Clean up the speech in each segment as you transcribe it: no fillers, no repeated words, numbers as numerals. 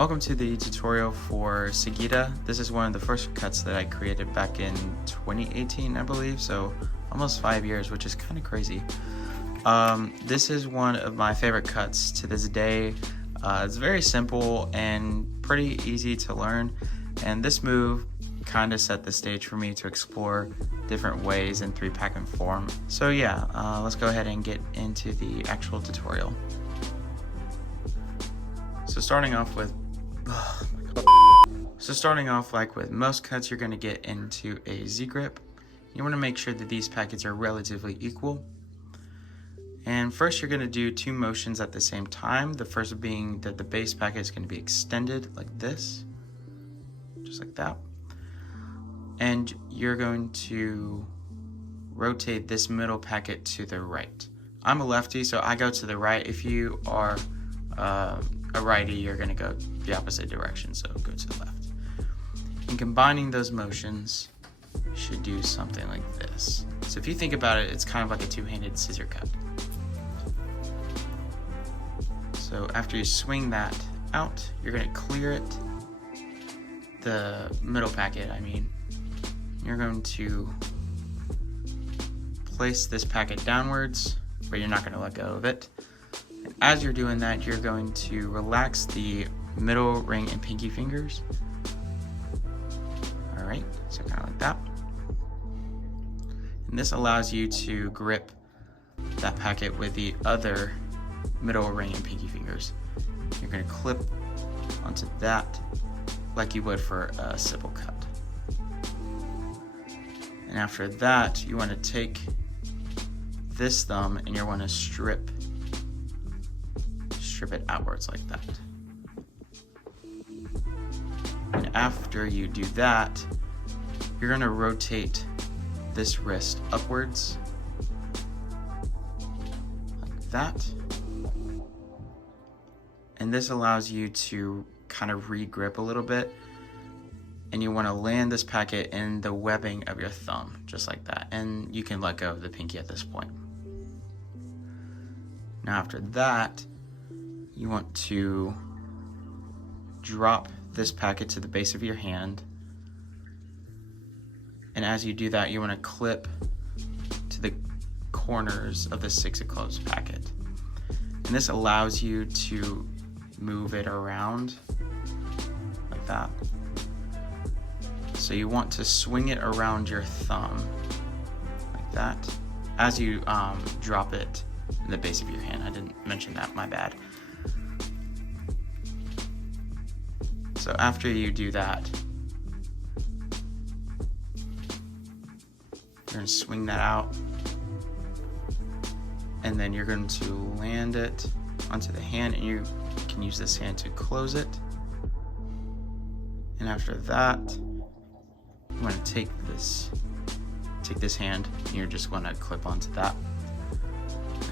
Welcome to the tutorial for SAGITTA. This is one of the first cuts that I created back in 2018, I believe, so almost 5 years, which is kind of crazy. This is one of my favorite cuts to this day. It's very simple and pretty easy to learn, and this move kind of set the stage for me to explore different ways in 3-pack and form. So yeah, let's go ahead and get into the actual tutorial. So starting off like with most cuts, you're going to get into a Z grip. You want to make sure that these packets are relatively equal. And first you're going to do 2 motions at the same time. The first being that the base packet is going to be extended like this, just like that. And you're going to rotate this middle packet to the right. I'm a lefty, so I go to the right. If you are a righty, you're going to go the opposite direction, so go to the left. And combining those motions should do something like this. So if you think about it, it's kind of like a 2-handed scissor cut. So after you swing that out, you're going to clear it, the middle packet, you're going to place this packet downwards, but you're not going to let go of it. And as you're doing that, you're going to relax the middle ring and pinky fingers. All right, so kind of like that. And this allows you to grip that packet with the other middle ring and pinky fingers. You're going to clip onto that like you would for a simple cut. And after that, you want to take this thumb and you want to strip it outwards like that. And after you do that, you're going to rotate this wrist upwards like that. And this allows you to kind of re-grip a little bit. And you want to land this packet in the webbing of your thumb, just like that. And you can let go of the pinky at this point. Now after that, you want to drop this packet to the base of your hand. And as you do that, you want to clip to the corners of the 6 of clubs packet. And this allows you to move it around like that. So you want to swing it around your thumb like that as you drop it in the base of your hand. I didn't mention that, my bad. So after you do that, you're going to swing that out, and then you're going to land it onto the hand, and you can use this hand to close it. And after that, you want to take this hand, and you're just going to clip onto that.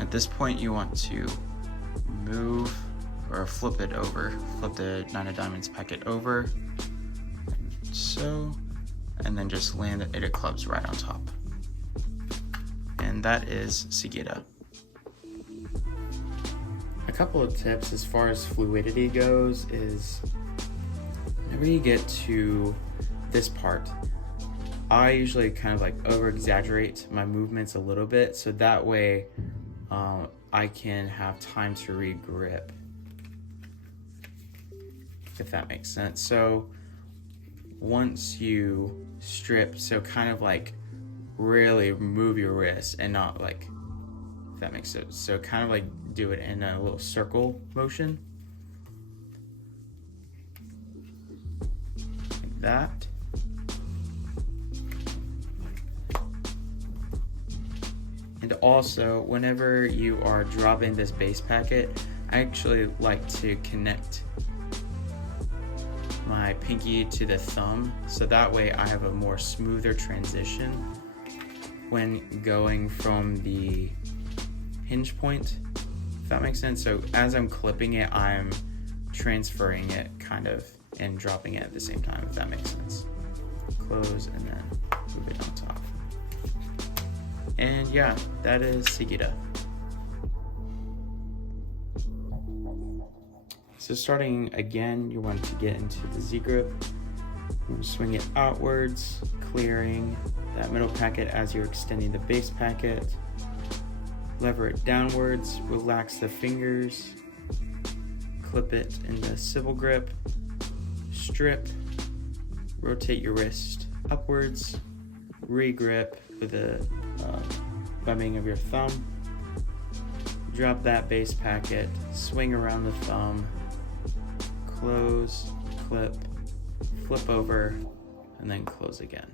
At this point, you want to move or flip it over, flip the 9 of diamonds packet over, so, and then just land the 8 of clubs right on top. And that is SAGITTA. A couple of tips as far as fluidity goes is, whenever you get to this part, I usually kind of like over exaggerate my movements a little bit, so that way I can have time to re-grip, if that makes sense. So once you strip, so kind of like really move your wrist and not like, if that makes sense. So kind of like do it in a little circle motion like that. And also, whenever you are dropping this base packet, I actually like to connect my pinky to the thumb, so that way I have a more smoother transition when going from the hinge point, if that makes sense. So as I'm clipping it, I'm transferring it kind of and dropping it at the same time, if that makes sense. Close and then move it on top. And yeah, that is SAGITTA. So starting again, you want to get into the Z grip. Swing it outwards, clearing that middle packet as you're extending the base packet. Lever it downwards, relax the fingers, clip it in the civil grip, strip, rotate your wrist upwards, re-grip with the thumbing of your thumb, drop that base packet, swing around the thumb, close, clip, flip over, and then close again.